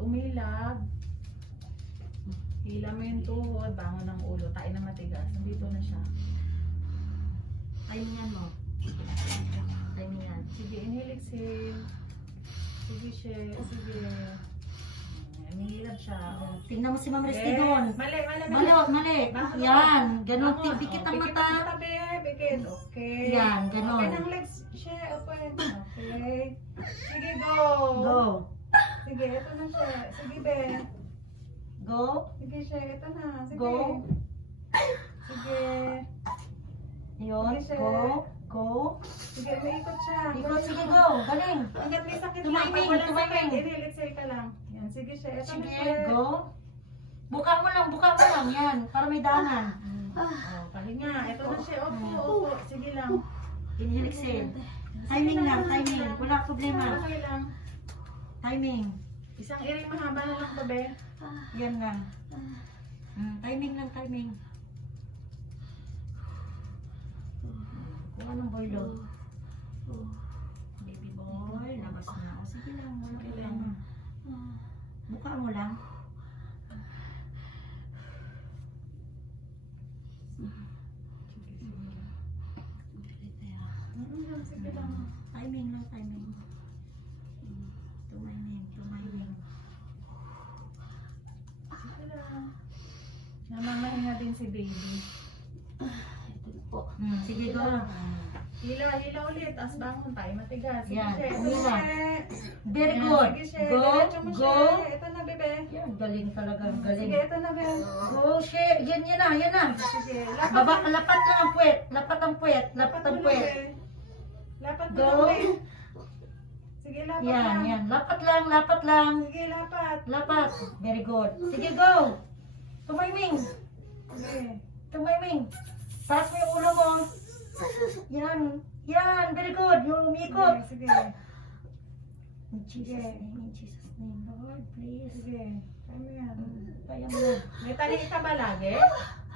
umilag. Hila mo yung tuhod, bangon ng ulo, tayo na matigas. Nandito na siya. Timingan mo. Timingan. Sige, inhale, exhale. Sige, sige. Nihilab siya. Tingnan mo si Ma'am Resty doon. Mali. Mali. Yan. Ganon. Pikit ang mata. Pikit. Okay. Yan. Ganon. Open ang legs. Siya, open. Okay. Sige, go. Go. Sige, ito na siya. Sige, be. Go. Sige siya, ito na. Sige. Go. Sige. Yun. Sige, Go. Go. Sige, may ikot siya. Ikot. Sige, go. Galing. Hanggat may sakit Tumiming, lang. Walang tumiming. sakit. Inhale, exhale ka lang. Yan, sige siya. Ito na Sige, siya. go. Buka mo lang. Yan. Para may daanan. Oh, pahinga. Ito na siya. Opo. Sige lang. Inhale, exhale. Timing lang. Timing. Wala problema. Okay lang. Timing. Isang iring mahaba na lang, babe. Yan lang. Timing lang. Timing. Kuha ng boylo. Baby boy. Labas na. O, sige lang. Wala problema. Buka mo lang. Sige lang. Timing lang, timing. Tumiming. Sige lang. Namamahinga din si baby. Ito po. Sige, go. Hila ulit. As bangon tayo. Matigas. Sige Yan, siya. Ito umila. na siya. Very Yan, good. sige siya. Go, Diretso mo go. siya. Ito na, bebe. Yan, galing talaga, galing. Sige, ito na, bebe. Go, shit. Yan na. Sige. Lapat lang ang puwet. Lapat ang puwet. Lapat mo, bebe. Lapat mo, Go. bebe. Sige, lapat lang. Yan. Lapat lang. Sige, lapat. Lapat. Very good. Sige, go. Tumiming. Sige. Taas mo yung ulo mo. Yan. Very good. Yung umikot. Sige. In Jesus name, Lord, please. Sige. Kaya mo yan. Kaya mo. May tali ka ba lagi?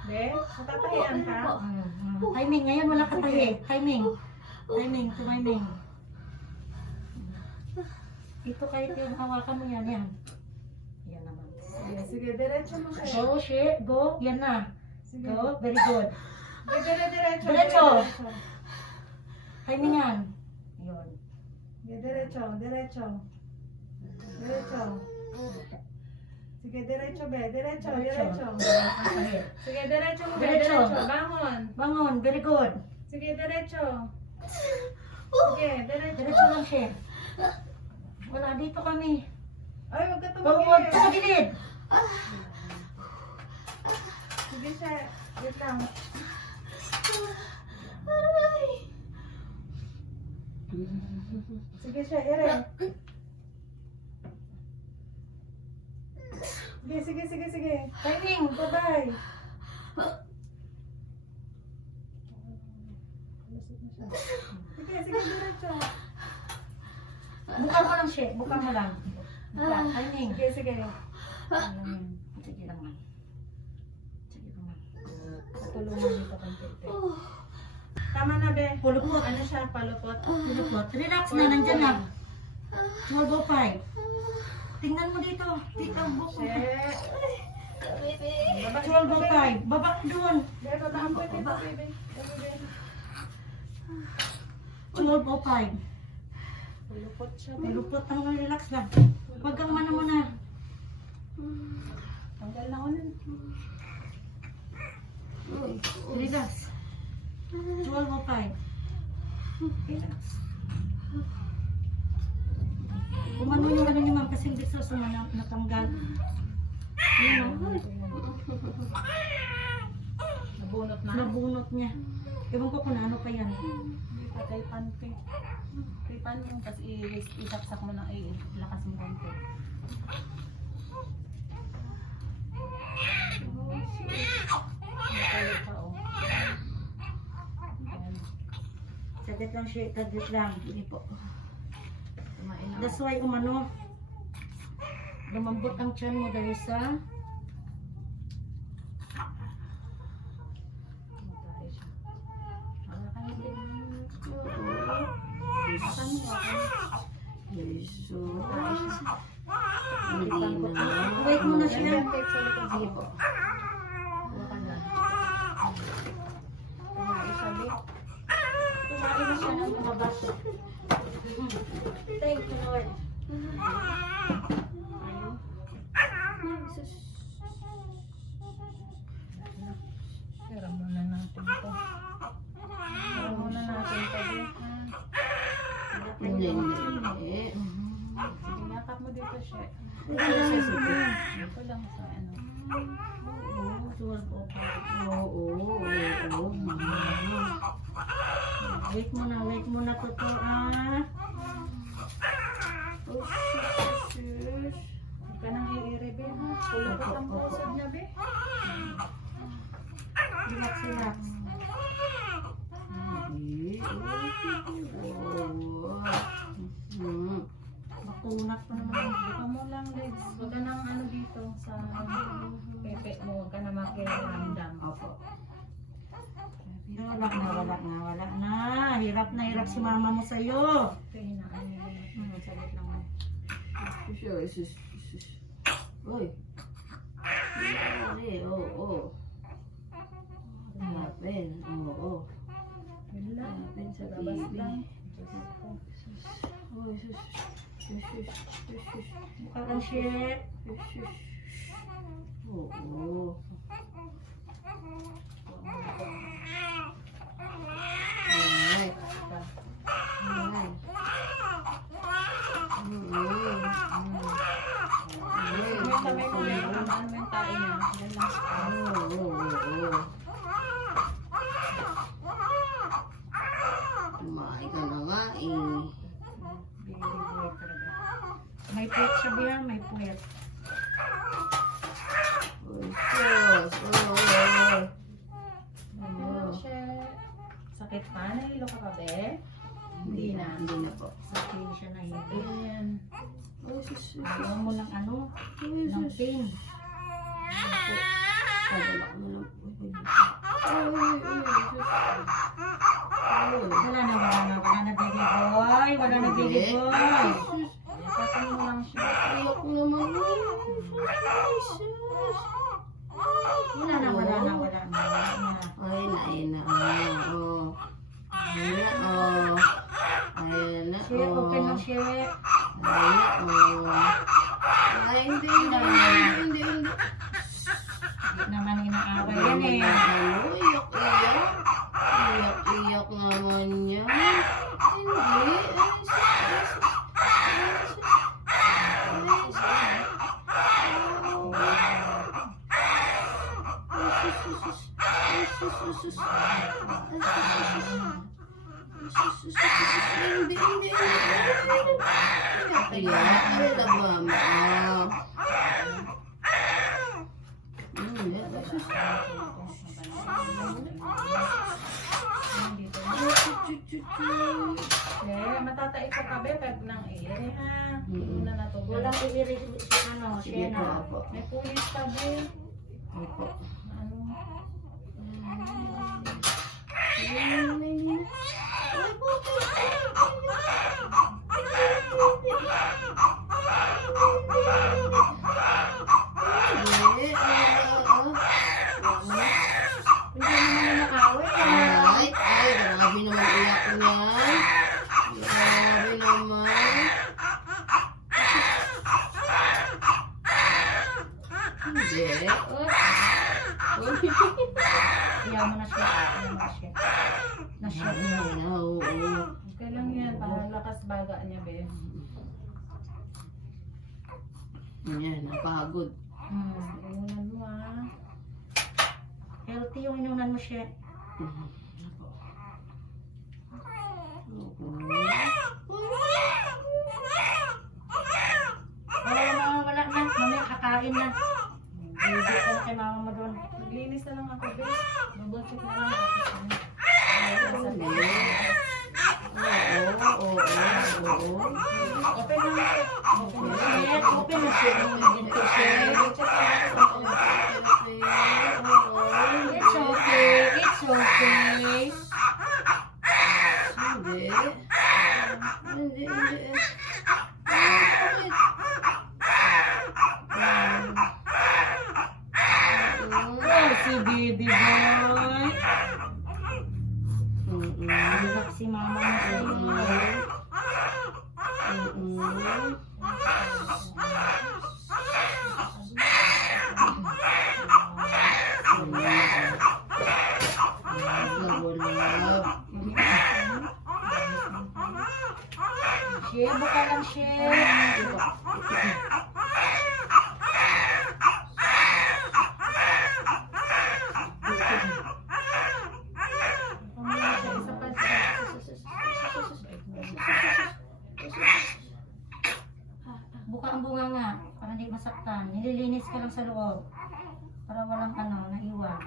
Be? Matatahian ka? Timing. Ngayon wala ka tahi. Timing. Tumiming. Ito kahit yung hawakan mo yan. Yan naman. Sige. Diretso mo siya. Go, shit. Go. Yan na. Sige. Go. Very good. Diretso. Diretso. Timing yan. Yun. Diretso. Sige, diretso, be. Diretso. Sige, diretso mo, be. Diretso. Bangon. Very good. Sige, diretso. Sige, diretso. Diretso lang siya. Wala, dito kami. Ay, huwag ka Huwag tumagilid. sa gilid. Sige siya. Wait lang. Sige siya, ere. Sige. Timing. Bye-bye. Sige, diretso. Buka mo lang siya. Buka. Timing. Sige. Sige lang man. Patulungan dito kang tete. Tama na, be. Pulupot. Ano siya, palupot? Pulupot. Relax na. Nandyan na. 12:05. Tingnan mo dito. Dito. Buko. Shit. 12:05. Baba ka doon. Be, babaan po dito, baby. 12:05. Palupot siya, be. Pulupot lang. Relax lang. Huwag kang mana muna. Tanggal na ulit. Relax. 12:05. Relax. Umano yung ano niya ma'am kasi hindi sa sumana natanggal. Nabunot niya. Ewan ko kung ano pa yan. Patay panpe. Tripan mo, tapos isaksak mo na, lakas mo konti. Matalo pa, oh. Ayan. Saglit lang siya. Saglit lang. Hindi po. Kumain na. That's why umano. Lumambot ang tiyan mo dahil sa Matay siya. Jesus. Hindi na. Wait mo na siya. Yan, tape sa likod. Sige po. Hawakan na. Tumae siya, be. Tumae na siya nang lumabas. Thank you, Lord. Ayun. Tira muna natin ito. Tira muna natin ito, be. Hindi, hindi. Sige, yakap mo dito siya. Ito lang sa ano. Oo. Wait mo na totoo Huwag ka nang iirebe, ha? Kulubot ang pusod niya, be. Relax, relax. Makunat pa naman. Buka mo lang, legs. Huwag ka nang ano dito sa pepe mo. Huwag ka na makiramdam. Opo. Wala na. Hirap na hirap si mama mo sa'yo. Okay, hinaan niya lang. Salit lang mo. Sus. Uy. Oo. Hanapin. Oo. Yun lang. Hanapin sa Labas TV. lang. Uy, sus. Mukha kang shit. Oo. Yung kamay mo, be. Ano yung tae niya? Yan lang. Kumain ka na nga eh. Bigay talaga. May puwet siya ba yan? May puwet. Uy, sus. Oo. Ano siya? Sakit pa? Nahilo ka pa, be? Hindi na. Hindi na po. Sakin siya na yun. Ayan. Uy, sus. Ayaw mo lang ano? Uy, Ng sus. pain. Padala ko na lang po. Wala na baby boy. Wala na baby boy. Yakapin mo lang siya. Ayok naman. Wala na. Ayun na. Oo. Ayun na. Shit, open ng shit. Ayun na. Ay, hindi. Hindi naman inaaway yan eh. Iyak naman niya. Hindi. Hindi. Iyak. Ano ba, mama? Matatai ka pa, be. Pag nang iiri, ha? Muna na to, be. Walang iirig ano, Sige siya po, na. po. May pulis pa, be. Opo. Ano? Hindi naman nakawin. Ay, grabe naman iyak niyan. Grabe naman. Hindi. Iyaw mo na siya. Na-shit. Oo. Okay lang yan. Palakas baga niya, be. Yan, napagod. Inunan mo, ha? Healthy yung inunan mo siya. Wala na. Mamaya kakain na. Bibig ka na kay mama mo doon. Maglinis na lang ako, be. Double check na lang ako. Oo. Open lang. Open lang. Shit, open na siya. Ganito siya. Double check na lang ako. It's okay. It's okay. Hindi. Share, buka lang, share. Pamilya siya, isa pa siya. Buka ang bunga nga, para hindi masaktan. Nililinis ko lang sa loob. Para walang naiwan.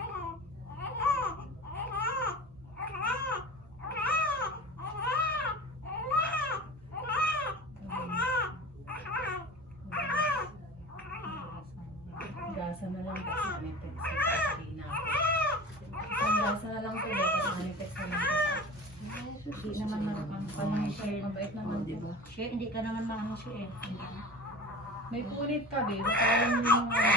Gasa na lang kasi manitex sa Sabrina. Isang gasa na lang po kasi manitex na lang po. Hindi naman marunong pa naman share. Mabait naman, di ba? Share, hindi ka naman maano share. May punit ka, babe. Parang yung mga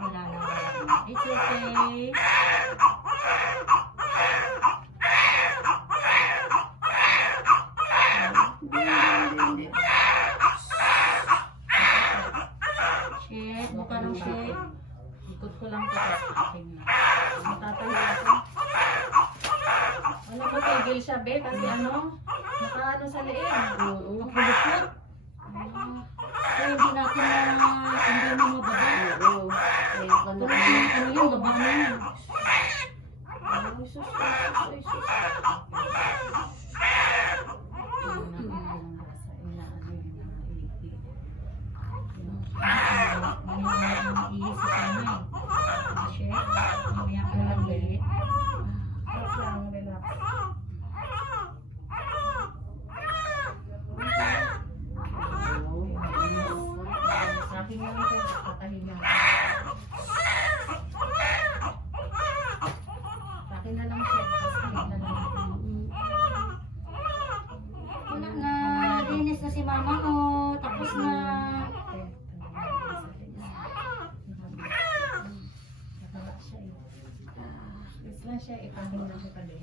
Wala na. It's okay. Hindi. Share, buka lang share. ikot ko lang ito sa akin na. Matatayo ako. Ano ba, tigil siya, babe? Kasi ano? Nakaano sa leeg. Oo. Makulusot. Kaya hindi natin hindi mo mababa. Oo. Kaya ka na. Ano yun, baba na yun. Ay, sus, ay, sus. Iisip namin. Share, mamaya ka lang ulit. Relax lang, relax. Sa akin lang ito, patahinga. Sa akin na lang siya, kasi na lang. Wala na, linis na si mama ko. Tapos na. Lang siya, ipahin lang siya pala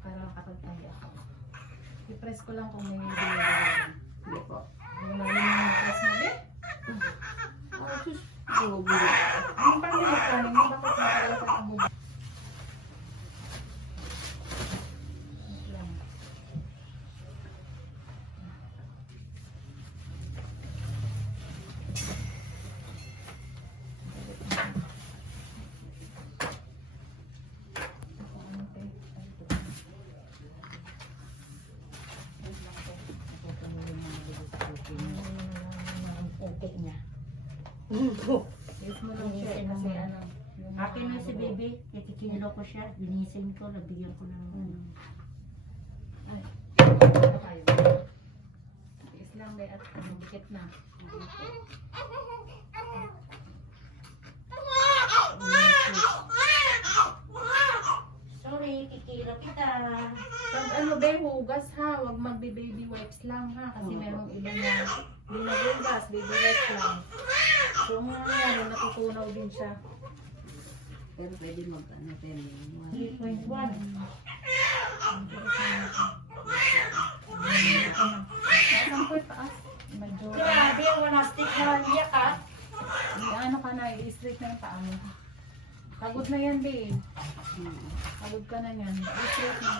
para makapagtayo ako. I-press ko lang kung may binibigyan. Hindi po. Yung namin yung press mo, be? Ay, sus. Grabe. Anong pang binigyan mo? Bakit nakala sa abo? Okay niya. Yes mo lang siya, kasi ano. yung Akin na mga- si baby. Kikinilo ko siya. Linisin ko. Nabigyan ko ng Ay, ano kayo? Yes lang, be, at dikit na. Sorry, kikilo kita. Pag ano, be, hugas ha, huwag magbe-baby wipes lang ha, kasi merong iba na hindi naghugas, baby wipes lang. So nga yan, natutunaw din siya. Pero pwede mag-ano, pero 3.1. Saan ko taas? Medyo, Grabe, wala stick na niya ka. ano ka na, i-straight na yung paa mo. Pagod na yan, babe. Pagod ka na yan. I-straight na.